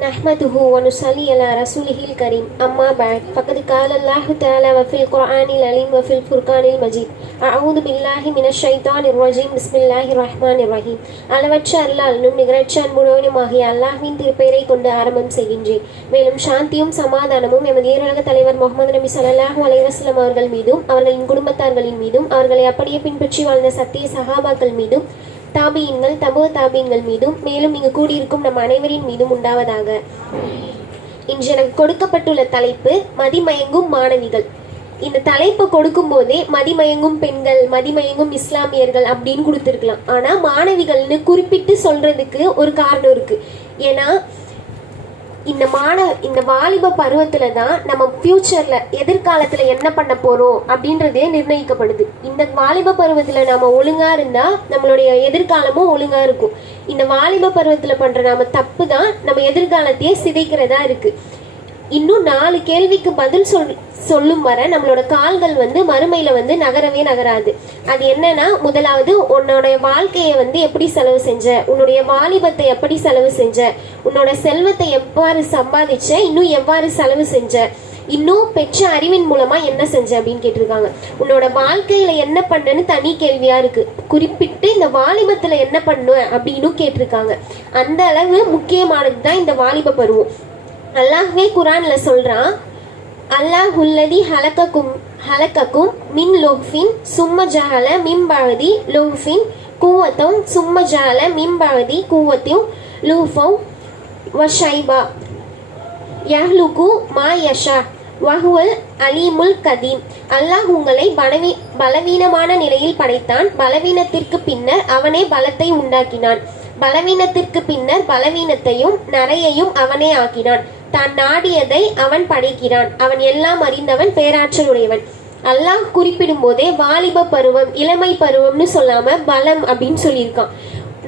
نحمده ونصلي على رسوله الكريم أما بعد فقد قال الله تعالى وفي القرآن العليم وفي الفرقان المجيد أعوذ بالله من الشيطان الرجيم بسم الله الرحمن الرحيم அளவற்ற அல்லாஹ்னும் நிகரற்ற அன்புடையனுமாகிய அல்லாஹ்வின் திருப்பெயரை கொண்டு ஆரம்பம் செய்கின்றேன் மேலும் சாந்தியும் சமாதானமும் எமது ஈரலக தலைவர் முகமது நபி ஸல்லல்லாஹு அலைஹி வஸல்லம் அவர்கள் மீதும் அவர்களின் குடும்பத்தார்களின் மீதும் அவர்களை அப்படியே பின்பற்றி வாழ்ந்த சத்திய சஹாபாக்கள் மீதும் தாபியின்கள் தபோ தாபியின்கள் மீதும் மேலும் இங்கு கூடியிருக்கும் நம் அனைவரின் மீதும் உண்டாவதாக. இன்று எனக்கு கொடுக்கப்பட்டுள்ள தலைப்பு மதிமயங்கும் மாணவிகள். இந்த தலைப்பை கொடுக்கும் போதே மதிமயங்கும் பெண்கள் மதிமயங்கும் இஸ்லாமியர்கள் அப்படின்னு கொடுத்துருக்கலாம். ஆனால் மாணவிகள்னு குறிப்பிட்டு சொல்றதுக்கு ஒரு காரணம் இருக்கு. ஏன்னா இந்த மாணவ இந்த வாலிப பருவத்தில் தான் நம்ம ஃப்யூச்சரில் எதிர்காலத்தில் என்ன பண்ண போகிறோம் அப்படின்றதே நிர்ணயிக்கப்படுது. இந்த வாலிப பருவத்தில் நம்ம ஒழுங்காக இருந்தால் நம்மளுடைய எதிர்காலமும் ஒழுங்காக இருக்கும். இந்த வாலிப பருவத்தில் பண்ணுற நம்ம தப்பு தான் நம்ம எதிர்காலத்தையே சிதைக்கிறதா இருக்குது இன்னும் நாலு கேள்விக்கு பதில் சொல் சொல்லும் வரை நம்மளோட கால்கள் வந்து மறுமையில் வந்து நகரவே நகராது. அது என்னன்னா முதலாவது உன்னோடைய வாழ்க்கையை வந்து எப்படி செலவு செஞ்ச உன்னுடைய வாலிபத்தை எப்படி செலவு செஞ்ச உன்னோட செல்வத்தை எவ்வாறு சம்பாதிச்ச இன்னும் எவ்வாறு செலவு செஞ்ச இன்னும் பெற்ற அறிவின் மூலமா என்ன செஞ்ச அப்படின்னு கேட்டிருக்காங்க. உன்னோட வாழ்க்கையில என்ன பண்ணனு தனி கேள்வியா இருக்கு. குறிப்பிட்டு இந்த வாலிபத்துல என்ன பண்ணுவேன் அப்படின்னு கேட்டிருக்காங்க. அந்த அளவு முக்கியமானது தான் இந்த வாலிப பருவம். அல்லாஹ்வே குரானில் சொல்கிறான் அல்லாஹ் உள்ளதி ஹலக்கக்கும் ஹலக்கக்கும் மின் லோஃபின் சும்ம ஜஹல மிம்பழதி லோஃபின் கூவத்தும் சும்ம ஜஹல மிம்பழதி கூவத்தையும் லூஃபௌ வஷைபா யஹ்லுகு மா யஷா வஹுவல் அலீமுல் கதீம். அல்லாஹ் உங்களை பலவீ பலவீனமான நிலையில் படைத்தான். பலவீனத்திற்கு பின்னர் அவனே பலத்தை உண்டாக்கினான். பலவீனத்திற்கு பின்னர் பலவீனத்தையும் நரையையும் அவனே ஆக்கினான். தான் நாடியதை அவன் படைக்கிறான். அவன் எல்லாம் அறிந்தவன் பேராற்றல் உடையவன். அல்லாஹ் குறிப்பிடும் போதே வாலிப பருவம் இளமை பருவம்னு சொல்லாம பலம் அப்படின்னு சொல்லியிருக்கான்.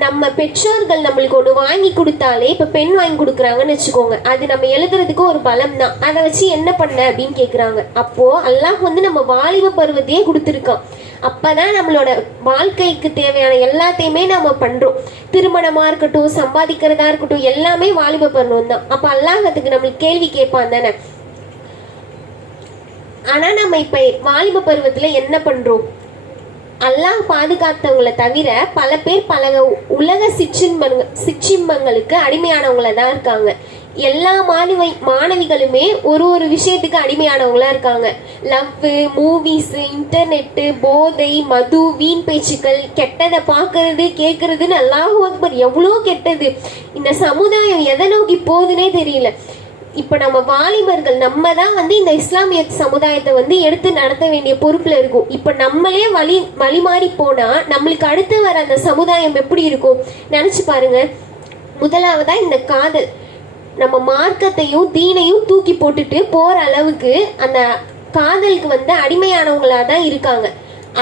நம்ம பெற்றோர்கள் நம்மளுக்கு ஒன்று வாங்கி கொடுத்தாலே இப்போ பெண் வாங்கி கொடுக்குறாங்கன்னு வச்சுக்கோங்க. அது நம்ம எழுதுறதுக்கு ஒரு பலம் தான். அதை வச்சு என்ன பண்ண அப்படின்னு கேட்குறாங்க அப்போது அல்லாஹ் வந்து நம்ம வாலிப பருவத்தையே கொடுத்துருக்கான். அப்போதான் நம்மளோட வாழ்க்கைக்கு தேவையான எல்லாத்தையுமே நம்ம பண்ணுறோம் திருமணமா இருக்கட்டும் சம்பாதிக்கிறதா இருக்கட்டும் எல்லாமே வாலிப பருவம் தான். அப்போ அல்லாஹத்துக்கு நம்மளுக்கு கேள்வி கேட்பான் தானே? ஆனால் நம்ம இப்போ வாலிப பருவத்தில் என்ன பண்றோம்? அல்லாஹ் பாதுகாத்தவங்களை தவிர பல பேர் பல உலக சிற்றின்பங்க சிற்றின்பங்களுக்கு அடிமையானவங்கள தான் இருக்காங்க. எல்லா மாணவி மாணவிகளுமே ஒரு ஒரு விஷயத்துக்கு அடிமையானவங்களா இருக்காங்க. லவ் மூவிஸ் இன்டர்நெட்டு போதை மது வீண் பேச்சுக்கள் கெட்டதை பார்க்கறது கேட்கறதுன்னு அல்லாஹ் அக்பர் எவ்வளோ கெட்டது? இந்த சமுதாயம் எதை நோக்கி போகுதுன்னே தெரியல. இப்போ நம்ம வாலிபர்கள் நம்ம தான் வந்து இந்த இஸ்லாமிய சமுதாயத்தை வந்து எடுத்து நடத்த வேண்டிய பொறுப்பில் இருக்கும். இப்போ நம்மளே வழி வழி மாறி போனால் நம்மளுக்கு அடுத்து வர அந்த சமுதாயம் எப்படி இருக்கும்? நினச்சி பாருங்க. முதலாவதாக இந்த காதல். நம்ம மார்க்கத்தையும் தீனையும் தூக்கி போட்டுட்டு போற அளவுக்கு அந்த காதலுக்கு வந்து அடிமையானவங்களா தான் இருக்காங்க.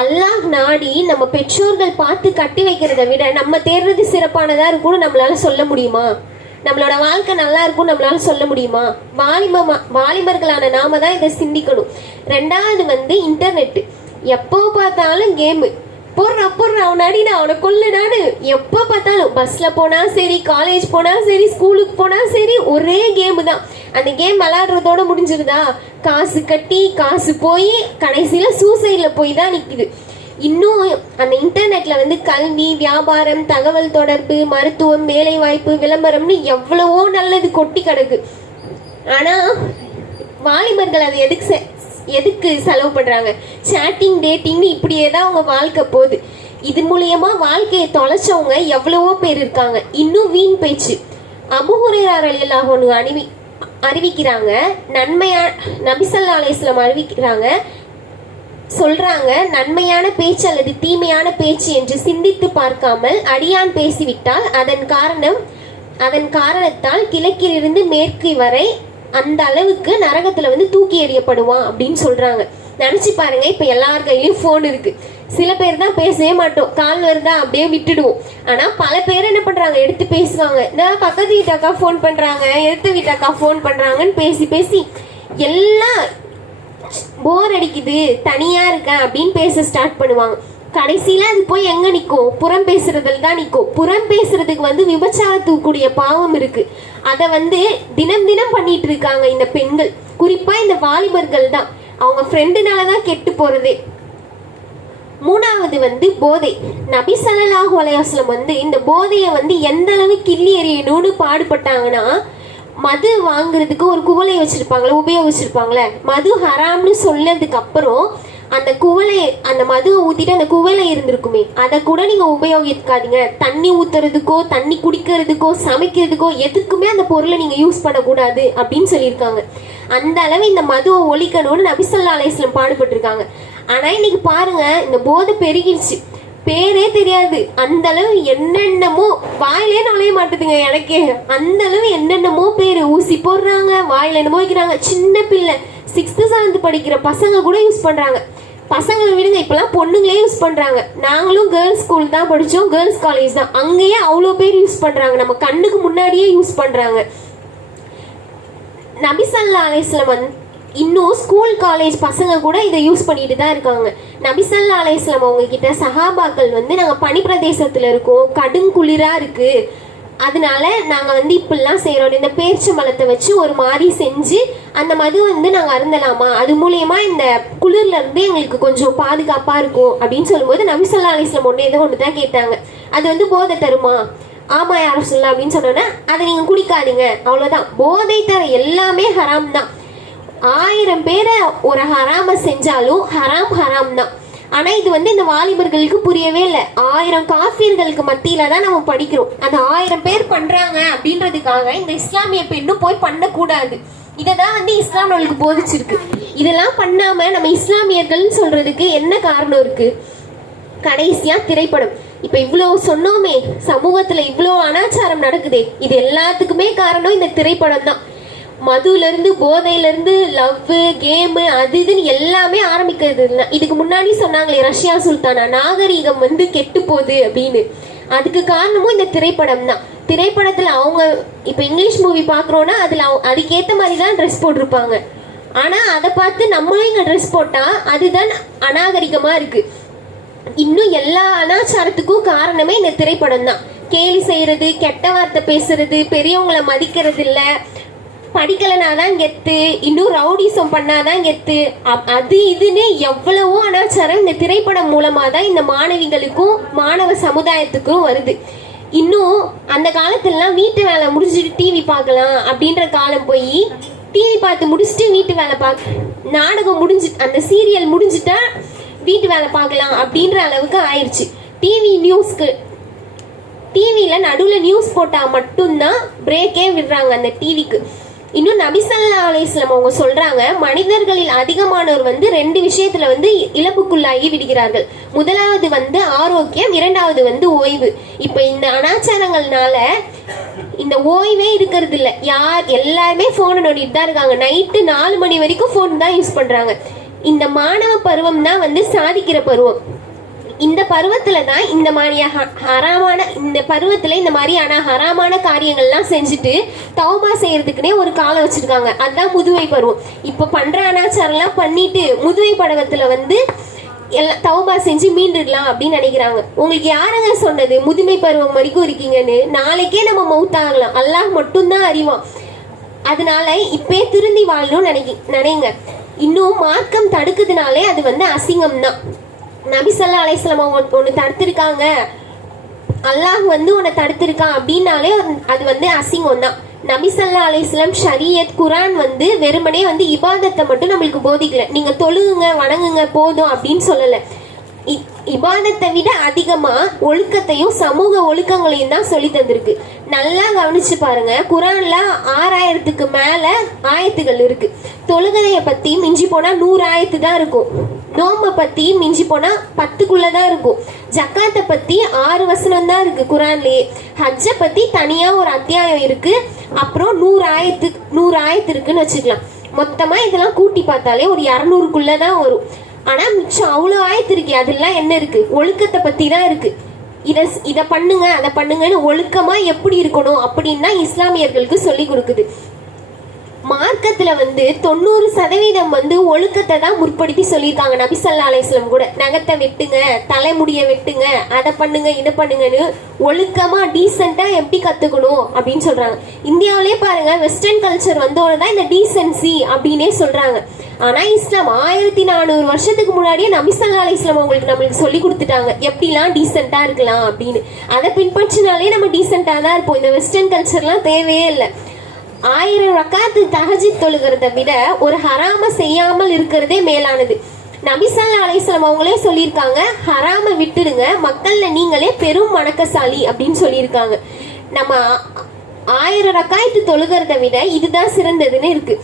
அல்லாஹ் நாடி நம்ம பெற்றோர்கள் பார்த்து கட்டி வைக்கிறத விட நம்ம தேடுறது சிறப்பானதா இருக்கும்னு நம்மளால சொல்ல முடியுமா? நம்மளோட வாழ்க்கை நல்லா இருக்கும் நம்மளால சொல்ல முடியுமா? வாலிபமா வாலிபர்களான நாம தான் இதை சிந்திக்கணும். ரெண்டாவது வந்து இன்டர்நெட் எப்போ பார்த்தாலும் கேமு போடுறா போடுறா அவன் அடினா நான் அவனை கொல்லு எப்போ பார்த்தாலும் பஸ்ஸில் போனால் சரி காலேஜ் போனால் சரி ஸ்கூலுக்கு போனால் சரி ஒரே கேமு தான். அந்த கேம் விளாடுறதோட முடிஞ்சிருதா? காசு கட்டி காசு போய் கடைசியில் சூசைடில் போய் தான் நிற்கிது இன்னும் அந்த இன்டர்நெட்டில் வந்து கல்வி வியாபாரம் தகவல் தொடர்பு மருத்துவம் வேலைவாய்ப்பு விளம்பரம்னு எவ்வளவோ நல்லது கொட்டி கிடக்கு. ஆனால் வாலிபர்கள் அது எதுக்கு எதுக்கு செலவு பண்ணுறாங்க சேட்டிங் டேட்டிங்னு இப்படியே தான் அவங்க வாழ்க்கை போகுது. இது மூலியமா வாழ்க்கையை தொலைச்சவங்க எவ்வளவோ பேர் இருக்காங்க. இன்னும் வீண் பேச்சு. அபுஹுரேரார் ஒன்று அறிவி அறிவிக்கிறாங்க. நன்மையா நபிசல்லா அலையம் அறிவிக்கிறாங்க. சொல்றாங்க நன்மையான பேச்சு அல்லது தீமையான பேச்சு என்று சிந்தித்து பார்க்காமல் அடியான் பேசிவிட்டால் அதன் காரணம் அதன் காரணத்தால் கிழக்கிலிருந்து மேற்கு வரை அந்த அளவுக்கு நரகத்தில் வந்து தூக்கி எறியப்படுவான் அப்படின்னு சொல்கிறாங்க நினச்சி பாருங்க இப்போ எல்லார் கையிலையும் ஃபோன் இருக்குது சில பேர் தான் பேசவே மாட்டோம். கால் வருதா அப்படியே விட்டுடுவோம். ஆனால் பல பேர் என்ன பண்ணுறாங்க எடுத்து பேசுவாங்க. நான் பக்கத்து வீட்டாக்கா ஃபோன் பண்ணுறாங்க எடுத்த வீட்டாக்கா ஃபோன் பண்ணுறாங்கன்னு பேசி பேசி எல்லாம் போர் அடிக்குது. தனியாக இருக்கேன் அப்படின்னு பேச ஸ்டார்ட் பண்ணுவாங்க. கடைசியில அது போய் எங்க நிக்கும்? புறம் பேசுறதுல தான் நிக்கும். புறம் பேசுறதுக்கு வந்து விபச்சாரத்துக்குரிய பாவம் இருக்கு. அதை வந்து தினம் தினம் பண்ணிட்டு இருக்காங்க இந்த பெண்கள். குறிப்பா இந்த வாலிபர்கள் தான். அவங்க ஃப்ரெண்டுனால தான் கெட்டு போறதே. மூணாவது வந்து போதை. நபி ஸல்லல்லாஹு அலையாஸ்லம் வந்து இந்த போதையை வந்து எந்த அளவு கிள்ளி எறியணும்னு பாடுபட்டாங்கன்னா மது வாங்குறதுக்கு ஒரு குவலை வச்சிருப்பாங்களே உபயோகிச்சிருப்பாங்களே. மது ஹராம்னு சொன்னதுக்கு அப்புறம் அந்த குவலை அந்த மதுவை ஊற்றிட்டு அந்த குவளை இருந்திருக்குமே அதை கூட நீங்கள் உபயோகிக்காதீங்க. தண்ணி ஊற்றுறதுக்கோ தண்ணி குடிக்கிறதுக்கோ சமைக்கிறதுக்கோ எதுக்குமே அந்த பொருளை நீங்கள் யூஸ் பண்ணக்கூடாது அப்படின்னு சொல்லியிருக்காங்க. அந்த அளவு இந்த மதுவை ஒழிக்கணும்னு நபிசல்லா அலைஸ்லம் பாடுபட்டிருக்காங்க. ஆனால் இன்னைக்கு பாருங்க இந்த போதை பெருகிடுச்சு பேரே தெரியாது. அந்த அளவு என்னென்னமோ வாயிலே நுழைய மாட்டுதுங்க எனக்கே. அந்த அளவு என்னென்னமோ பேர் ஊசி போடுறாங்க வாயில என்னமோ வைக்கிறாங்க. சின்ன பிள்ளை சிக்ஸ்த்து செவன்த் படிக்கிற பசங்க கூட யூஸ் பண்ணுறாங்க பசங்களை விடுங்க இப்பெல்லாம் பொண்ணுங்களே யூஸ் பண்றாங்க. நாங்களும் கேர்ள்ஸ் ஸ்கூல் தான் படிச்சோம் கேர்ள்ஸ் காலேஜ் தான். அங்கேயே அவ்வளோ பேர் யூஸ் பண்றாங்க. நம்ம கண்ணுக்கு முன்னாடியே யூஸ் பண்றாங்க. நபிசல்லா அலைஸ்லம் வந்து இன்னும் ஸ்கூல் காலேஜ் பசங்க கூட இதை யூஸ் பண்ணிட்டு தான் இருக்காங்க. நபிசல்லா அலைஸ்லம் அவங்க கிட்ட சஹாபாக்கள் வந்து நாங்கள் பனி பிரதேசத்தில் இருக்கோம் கடுங்குளிராக இருக்குது அதனால நாங்கள் வந்து இப்படிலாம் செய்கிறோம் இந்த பேர்ச்சி மலத்தை வச்சு ஒரு மாதிரி செஞ்சு அந்த மது வந்து நாங்கள் அருந்தலாமா? அது மூலயமா இந்த குளிர்லேருந்து எங்களுக்கு கொஞ்சம் பாதுகாப்பாக இருக்கும் அப்படின்னு சொல்லும்போது நபிசல்லா அலிஸ்லாம் ஒன்று ஏதோ ஒன்று தான் கேட்டாங்க. அது வந்து போதை தருமா? ஆமா யாரும் சொல்ல அப்படின்னு சொன்னோன்னே அதை நீங்கள் குடிக்காதீங்க. அவ்வளோதான் போதை தர எல்லாமே ஹராம் தான் ஆயிரம் பேரை ஒரு ஹராம செஞ்சாலும் ஹராம் ஹராம் தான் ஆனால் இது வந்து இந்த வாலிபர்களுக்கு புரியவே இல்லை. ஆயிரம் காஃபியர்களுக்கு மத்தியில தான் நம்ம படிக்கிறோம். அந்த ஆயிரம் பேர் பண்ணுறாங்க அப்படின்றதுக்காக இந்த இஸ்லாமிய பெண்ணும் போய் பண்ணக்கூடாது. இதை தான் வந்து இஸ்லாம் நம்மளுக்கு போதிச்சிருக்கு. இதெல்லாம் பண்ணாம நம்ம இஸ்லாமியர்கள்னு சொல்றதுக்கு என்ன காரணம் இருக்கு? கடைசியா திரைப்படம். இப்ப இவ்வளோ சொன்னோமே சமூகத்துல இவ்வளோ அனாச்சாரம் நடக்குதே. இது எல்லாத்துக்குமே காரணம் இந்த திரைப்படம் தான் மதுலேருந்து போதையிலேருந்து லவ்வு கேமு அது இதுன்னு எல்லாமே ஆரம்பிக்கிறது இல்லை. இதுக்கு முன்னாடி சொன்னாங்களே ரஷ்யா சுல்தானா நாகரீகம் வந்து கெட்டு போகுது அப்படின்னு. அதுக்கு காரணமும் இந்த திரைப்படம் தான். திரைப்படத்தில் அவங்க இப்போ இங்கிலீஷ் மூவி பார்க்குறோன்னா அதில் அவ அதுக்கேற்ற மாதிரி தான் ட்ரெஸ் போட்டிருப்பாங்க. ஆனால் அதை பார்த்து நம்மளும் இங்கே ட்ரெஸ் போட்டால் அதுதான் அநாகரிகமாக இருக்குது இன்னும் எல்லா அனாச்சாரத்துக்கும் காரணமே இந்த திரைப்படம் தான். கேலி செய்யறது கெட்ட வார்த்தை பேசுறது பெரியவங்களை மதிக்கிறது இல்லை படிக்கலைனா தான் கெத்து இன்னும் ரவுடிசம் பண்ணாதான் கெத்து. அப்- அது இதுன்னு எவ்வளவோ அனாச்சாரம் இந்த திரைப்படம் மூலமா தான் இந்த மாணவிகளுக்கும் மாணவ சமுதாயத்துக்கும் வருது. இன்னும் அந்த காலத்துலலாம் வீட்டு வேலை முடிஞ்சுட்டு டிவி பார்க்கலாம் அப்படின்ற காலம் போய் டிவி பார்த்து முடிச்சுட்டு வீட்டு வேலை பார்க்க நாடகம் முடிஞ்சு அந்த சீரியல் முடிஞ்சிட்டா வீட்டு வேலை பார்க்கலாம் அப்படின்ற அளவுக்கு ஆயிடுச்சு டிவி நியூஸ்க்கு டிவியில் நடுவில் நியூஸ் போட்டால் மட்டும்தான் பிரேக்கே விடுறாங்க அந்த டிவிக்கு இன்னும் நபிசல்லா அலிஸ்லம் அவங்க சொல்றாங்க மனிதர்களில் அதிகமானோர் வந்து ரெண்டு விஷயத்துல வந்து இழப்புக்குள்ளாகி விடுகிறார்கள். முதலாவது வந்து ஆரோக்கியம் இரண்டாவது வந்து ஓய்வு. இப்ப இந்த அனாச்சாரங்கள்னால இந்த ஓய்வே இருக்கிறது இல்ல. யார் எல்லாருமே போனை நோண்டிட்டு தான் இருக்காங்க. நைட்டு நாலு மணி வரைக்கும் ஃபோன் தான் யூஸ் பண்றாங்க. இந்த மாணவ பருவம் தான் வந்து சாதிக்கிற பருவம். இந்த பருவத்தில் தான் இந்த மாதிரியாக ஹ- ஹராமான இந்த பருவத்தில் இந்த மாதிரியான ஹராமான காரியங்கள்லாம் செஞ்சுட்டு தௌமா செய்கிறதுக்குனே ஒரு காலம் வச்சுருக்காங்க. அதுதான் முதுமை பருவம். இப்போ பண்ணுற அனாச்சாரம்லாம் பண்ணிட்டு முதுமை பருவத்தில் வந்து எல்லாம் தௌபா செஞ்சு மீண்டுடலாம் அப்படின்னு நினைக்கிறாங்க. உங்களுக்கு யாருங்க சொன்னது? முதுமை பருவம் வரைக்கும் இருக்கீங்கன்னு. நாளைக்கே நம்ம மவுத்தாகலாம் அல்லாஹ் மட்டும்தான் அறிவான். அதனால இப்பயே திருந்தி வாழணும்னு நினைக்க நினைங்க. இன்னும் மார்க்கம் தடுக்குதுனாலே அது வந்து அசிங்கம் தான் நபிசல்லா அலைசலம் அவங்க ஒன்று தடுத்திருக்காங்க. அல்லாஹ் வந்து உன்னை தடுத்திருக்கான் அப்படின்னாலே அது- அது வந்து அசிங்கம் தான். நபிசல்லா அலிஸ்லாம் ஷரியத் குரான் வந்து வெறுமனே வந்து இபாதத்தை மட்டும் நம்மளுக்கு போதிக்கல. நீங்க தொழுகுங்க வணங்குங்க போதும் அப்படின்னு சொல்லலை. இபாதத்தை விட அதிகமாக ஒழுக்கத்தையும் சமூக ஒழுக்கங்களையும் தான் சொல்லி தந்திருக்கு. நல்லா கவனிச்சு பாருங்க. குரான்ல ஆறாயிரத்துக்கு மேல ஆயத்துகள் இருக்கு. தொழுகைய பத்தி மிஞ்சி போனா நூறு ஆயத்து தான் இருக்கும். நோம்பை பற்றி மிஞ்சி போனால் பத்துக்குள்ளே தான் இருக்கும். ஜக்காத்தை பற்றி ஆறு வசனம் தான் இருக்குது குரான்லயே. ஹஜ்ஜை பற்றி தனியாக ஒரு அத்தியாயம் இருக்குது அப்புறம் நூறு ஆயத்து நூறு ஆயத்து இருக்குன்னு வச்சுக்கலாம். மொத்தமாக இதெல்லாம் கூட்டி பார்த்தாலே ஒரு இரநூறுக்குள்ளே தான் வரும். ஆனால் மிச்சம் அவ்வளோ ஆயத்து இருக்கு அதெல்லாம் என்ன இருக்குது ஒழுக்கத்தை பற்றி தான் இருக்குது இதை இதை பண்ணுங்க அதை பண்ணுங்கன்னு ஒழுக்கமாக எப்படி இருக்கணும் அப்படின்னு தான் இஸ்லாமியர்களுக்கு சொல்லி கொடுக்குது. மார்க்கத்தில் வந்து தொண்ணூறு சதவீதம் வந்து ஒழுக்கத்தை தான் முற்படுத்தி சொல்லியிருக்காங்க நபி ஸல்லல்லாஹு அலைஹி கூட. நகத்தை வெட்டுங்க தலைமுடியை வெட்டுங்க அதை பண்ணுங்க இதை பண்ணுங்கன்னு ஒழுக்கமாக டீசெண்டாக எப்படி கற்றுக்கணும் அப்படின்னு சொல்கிறாங்க இந்தியாவிலே பாருங்க வெஸ்டர்ன் கல்ச்சர் வந்தோட தான் இந்த டீசென்சி அப்படின்னே சொல்கிறாங்க ஆனால் இஸ்லாம் ஆயிரத்தி நானூறு வருஷத்துக்கு முன்னாடியே நபி ஸல்லல்லாஹு அலைஹி உங்களுக்கு நம்மளுக்கு சொல்லி கொடுத்துட்டாங்க. எப்படிலாம் டீசெண்டாக இருக்கலாம் அப்படின்னு. அதை பின்பற்றினாலே நம்ம டீசெண்டாக தான் இருப்போம். இந்த வெஸ்டர்ன் கல்ச்சர்லாம் தேவையே இல்லை. ஆயிரம் ரக்காத்து தஹஜித் தொழுகிறத விட ஒரு ஹராம செய்யாமல் இருக்கிறதே மேலானது. நபிசல்லா அலைசலம் அவங்களே சொல்லியிருக்காங்க ஹராம விட்டுடுங்க மக்கள்ல நீங்களே பெரும் வணக்கசாலி அப்படின்னு சொல்லியிருக்காங்க. நம்ம ஆயிரம் ரக்காயத்து தொழுகிறத விட இதுதான் சிறந்ததுன்னு இருக்கு.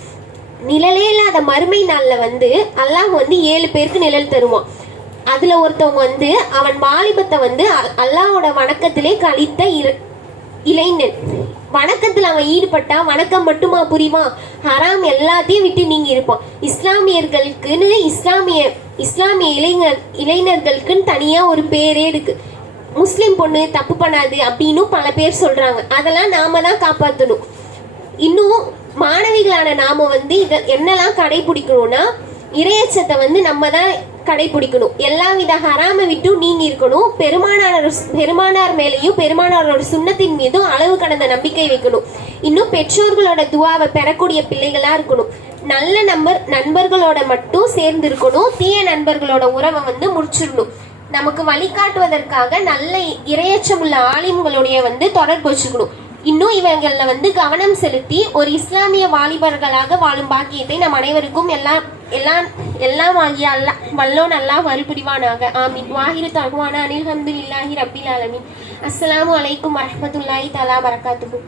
நிழலே இல்லாத மறுமை நாள்ல வந்து அல்லாஹ் வந்து ஏழு பேருக்கு நிழல் தருவான். அதுல ஒருத்தவங்க வந்து அவன் வாலிபத்தை வந்து அல்- வணக்கத்திலே கழித்த இளைஞன். வணக்கத்தில் அவன் ஈடுபட்டா வணக்கம் மட்டுமா புரியுமா? ஹராம் எல்லாத்தையும் விட்டு நீங்க இருப்பான். இஸ்லாமியர்களுக்குன்னு இஸ்லாமிய இஸ்லாமிய இளைஞர் இளைஞர்களுக்குன்னு தனியா ஒரு பேரே இருக்கு. முஸ்லீம் பொண்ணு தப்பு பண்ணாது அப்படின்னு பல பேர் சொல்றாங்க. அதெல்லாம் நாம தான் காப்பாற்றணும் இன்னும் மாணவிகளான நாம வந்து இதை என்னெல்லாம் கடைபிடிக்கணும்னா இரையச்சத்தை வந்து நம்ம தான் கடைபிடிக்கணும் எல்லா வித ஹராம விட்டும் நீங்க இருக்கணும். பெருமானார் பெருமானார் மேலேயும் பெருமானாரோட சுண்ணத்தின் மீதும் அளவு கடந்த நம்பிக்கை வைக்கணும். இன்னும் பெற்றோர்களோட துவாவை பெறக்கூடிய பிள்ளைகளா இருக்கணும். நல்ல நம்பர் நண்பர்களோட மட்டும் சேர்ந்து இருக்கணும் தீய நண்பர்களோட உறவை வந்து முடிச்சிடணும். நமக்கு வழிகாட்டுவதற்காக நல்ல இரையச்சமுள்ள ஆலிம்களுடைய வந்து தொடர்பு வச்சுக்கணும். இன்னும் இவங்கள வந்து கவனம் செலுத்தி ஒரு இஸ்லாமிய வாலிபர்களாக வாழும் பாக்கியத்தை நம் அனைவருக்கும் எல்லாம் எல்லாம் எல்லாம் ஆகிய அல்லா வல்லோன் அல்லா வருபுரிவானாக ஆமீன். வாஹிரு தகுவான அனில் ஹம்துலில்லாஹி ரப்பில் ஆலமீன். அஸ்லாம் அலைக்கும் வரமத்துல்லாஹி தலா வரகாத்துக்கும்